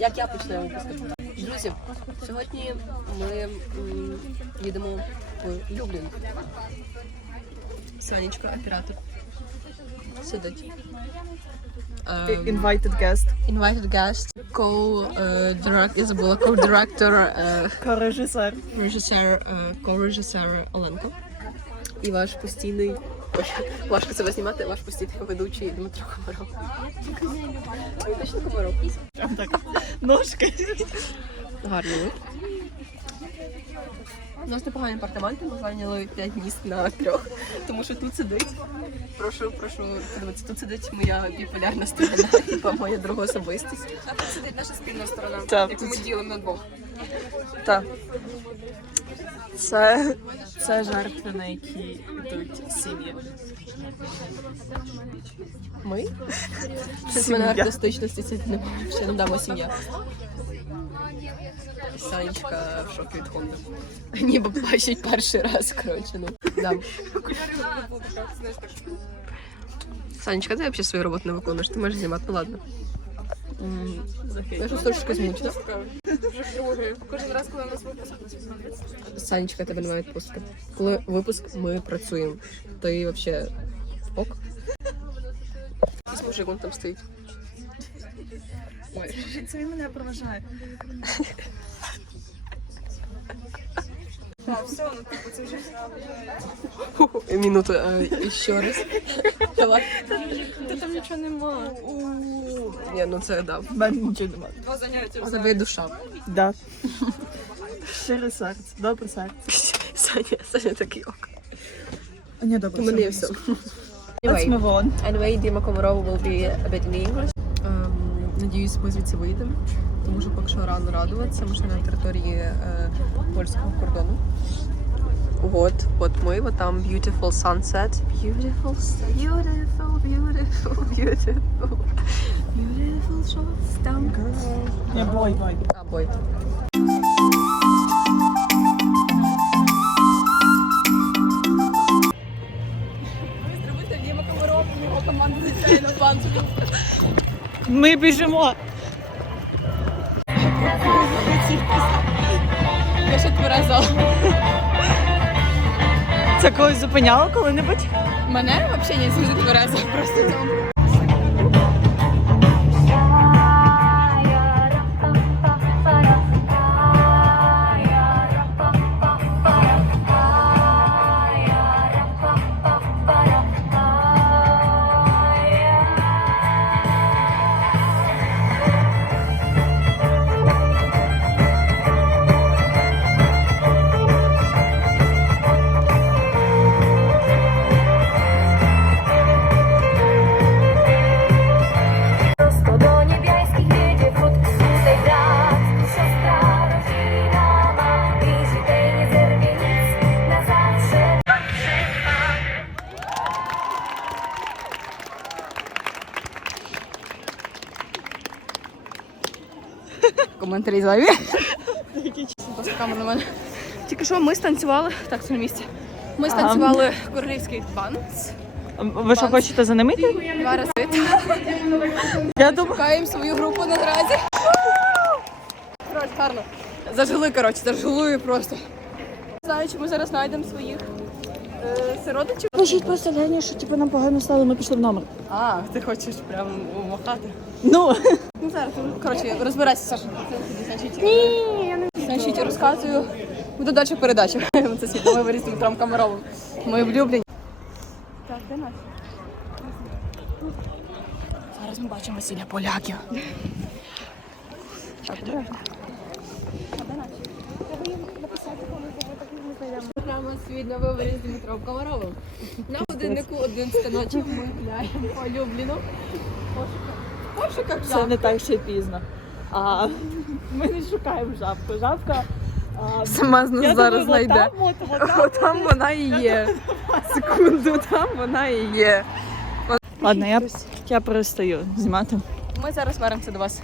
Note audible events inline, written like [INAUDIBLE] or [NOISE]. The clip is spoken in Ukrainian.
Як я починаю випуск? Друзі, сьогодні ми м, їдемо в Люблін. Санечка, оператор. Сидить. Ем, Invited guest. Invited guest, co-direct, я забула, co-director, е, Корежисер. режисер, е, co-режисер Оленко. І ваш постійний, ой, важко себе знімати, ваш постійний ведучий Дмитро Комаров. Точно Комаров. Прям так. Ножки. Гарний. У нас непогані апартаменти, ми зайняли 5 місць на трьох, тому що тут сидить. Прошу, прошу подивитися, тут сидить моя біполярна сторона, типа моя друга особистість. А тут сидить наша спільна сторона, Так, яку ми ділимо на двох. Так. Це, це жертви, на які йдуть сім'ї. Ми? Щось Сім'я. мене артистичності це немає. Ще не дамо сім'я. Санечка в шокі від Хонди. [LAUGHS] Ніби бачить перший раз, коротше, ну. Да. Санечка, ти взагалі свою роботу не виконуєш, ти можеш знімати, ну ладно. М, Я щось трошки змучена. Кожен раз, коли у нас випуск, Санечка, тебе немає відпустки. Коли випуск, ми працюємо. Ти взагалі ок? Якийсь мужик вон там стоїть. Ой. Це він мене проважає. Так, все, ну типу, це вже Минуту, а, ще раз. Давай. Та там нічого нема. Ні, ну це да. В мене нічого немає. Два заняття. Це твоя душа. Да. Щире серце. Добре серце. [LAUGHS] Саня, Саня такий ок. Ні, добре. У мене є все. Let's move on. Anyway, Діма Комаров will be a bit in English. Надіюсь, ми звідси вийдемо, тому що поки що рано радуватися. Ми ж на території е, польського кордону. От, от ми, от там beautiful sunset. Beautiful, beautiful, beautiful, beautiful. Beautiful shots там. Yeah, boy, boy. А, бой. Ми біжимо. Я ще твереза. Це когось зупиняло коли-небудь? Мене взагалі не дуже твереза, просто Коментарі зайві. Просто камера на мене. Тільки що ми станцювали. Так, це на місці. Ми станцювали королівський танц. Ви що хочете за ними йти? Два рази. Я думаю. Шукаємо свою групу наразі. Коротше, гарно. Зажили, коротше, зажили просто. Не знаю, чи ми зараз знайдемо своїх е, сиротичів. Пишіть посилання, що типу нам погано стало, ми пішли в номер. А, ти хочеш прямо махати? Ну. Ну зараз, коротше, розбирайся, Саша. Ні, я не Значить, розказую. Буду далі передача. [LAUGHS] Це виріс Дмитром Камаровим. Ми влюблені. Так, де наші? Зараз ми бачимо весілля поляків. Так, де? Де? Програма світ новий з Дмитром Комаровим. На годиннику 11 ночі ми гуляємо по Любліну. Пошуках. Пошуках Це не так ще пізно. А [LAUGHS] ми не шукаємо жабку. Жабка. А, Сама з нас я зараз думаю, знайде. отам от, отам. [LAUGHS] Вона і є. Секунду, там вона і є. Ладно, я, я перестаю знімати. Ми зараз вернемося до вас.